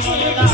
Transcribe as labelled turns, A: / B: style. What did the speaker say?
A: Sociedad. Okay.